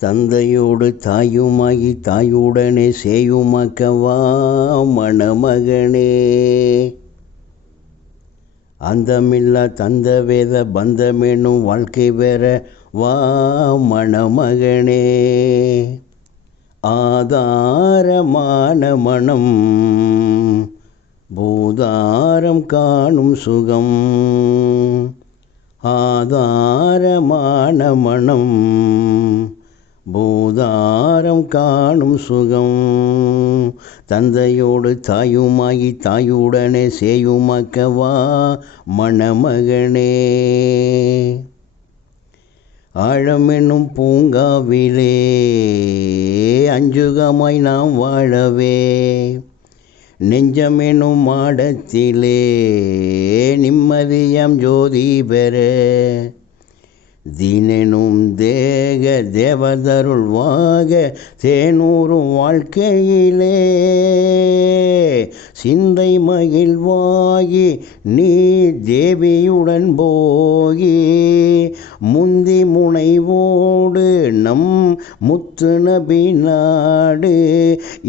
தந்தையோடு தாயுமாகி தாயுடனே சேயுமாக்கவா மணமகனே. அந்தமில்லா தந்த வேத பந்தமெனும் வாழ்க்கை பெற வா மணமகனே. ஆதாரமான மனம் பூதாரம் காணும் சுகம். ஆதாரமான மனம் பூதாரம் காணும் சுகம். தந்தையோடு தாயுமாகி தாயுடனே சேயுமாக்கவா மணமகனே. ஆழமெனும் பூங்காவிலே அஞ்சுகமாய் நாம் வாழவே, நெஞ்சமெனும் மாடத்திலே நிம்மதியாம் ஜோதி பெற, தீனெனும் தேக தேவதருள்வாக தேனூரும் வாழ்க்கையிலே சிந்தை மகிழ்வாகி நீ தேவியுடன் போகி, முந்தி முனைவோடு நம் முத்து நபி நாடு.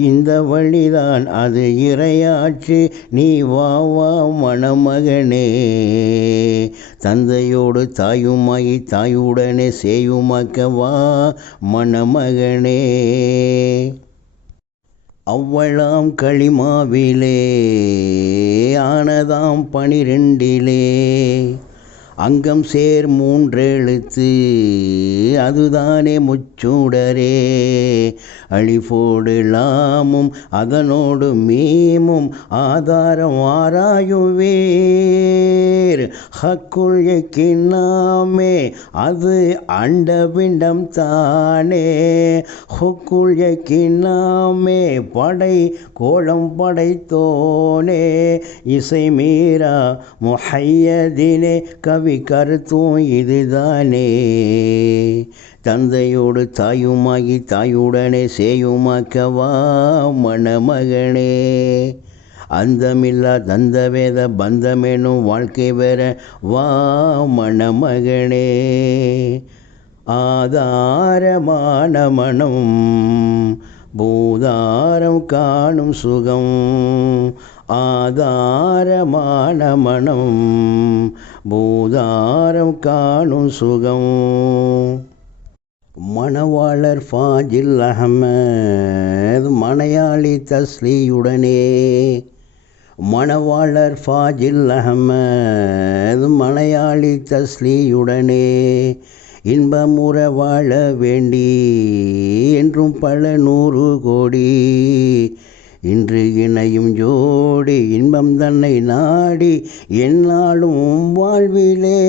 இந்த வழிதான் அது இறையாட்சி, நீ வா வா மணமகனே. தந்தையோடு தாயுமாகி தாயுடனே சேயுமாக்கவா மணமகனே. அவ்வளாம் களிமாவிலே ஆனதாம் 12 அங்கம் சேர் 3 எழுத்து, அதுதானே முச்சூடரே. அழிஃபோடு லாமும் அதனோடு மீமும் ஆதாரம் ஆராயுவீர். ஹக்குல் யக்கீனாமே அது அண்டபிண்டம் தானே. ஹுக்குல் யக்கீனாமே படை கோலம் படைத்தோனே. இசை மீரா முஹையதினே கவி கருத்தும் இதுதானே. தந்தையோடு தாயுமாகி தாயுடனே சேயுமாக்கவா மணமகனே. அந்தமில்லா தந்த வேத பந்தமெனும் வாழ்க்கை பெற வா மணமகனே. ஆதாரமான மனம் பூதாரம் காணும் சுகம். ஆதாரமான மனம் பூதாரம் காணும் சுகம். மணவாளர் ஃபாஜில் அஹ்மத் மனையாளி தஸ்லியுடனே. மணவாளர் ஃபாஜில் அஹ்மத் மனையாளி தஸ்லியுடனே இன்பமுற வாழ வேண்டி என்றும் பல 100 கோடி. இன்று இணையும் ஜோடி இன்பம் தன்னை நாடி எந்நாளும் வாழ்விலே.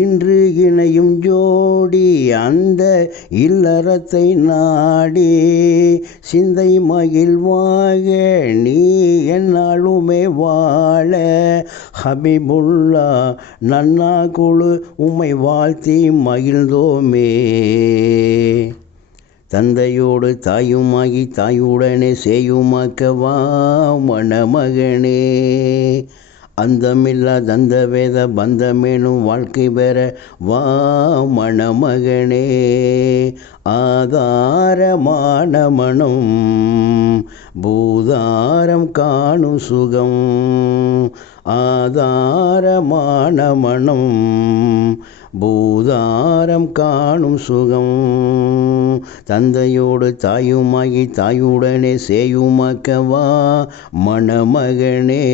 இன்று இணையும் ஜோடி அந்த இல்லறத்தை நாடி சிந்தை மகிழ்வாக நீ எந்நாளுமே வாழ. ஹபீபுல்லா நன்னா குழு உம்மை வாழ்த்தி மகிழ்ந்தோமே. தந்தையோடு தாயுமாகி தாயுடனே சேயுமாக்கவா மணமகனே. அந்தமில்லா தந்த வேத பந்தமெனும் வாழ்க்கை பெற வா மணமகனே. ஆதாரமான மனம் பூதாரம் காணும் சுகம். ஆதாரமான மனம் பூதாரம் காணும் சுகம். தந்தையோடு தாயுமாகி தாயுடனே சேயுமாக்கவா மணமகனே.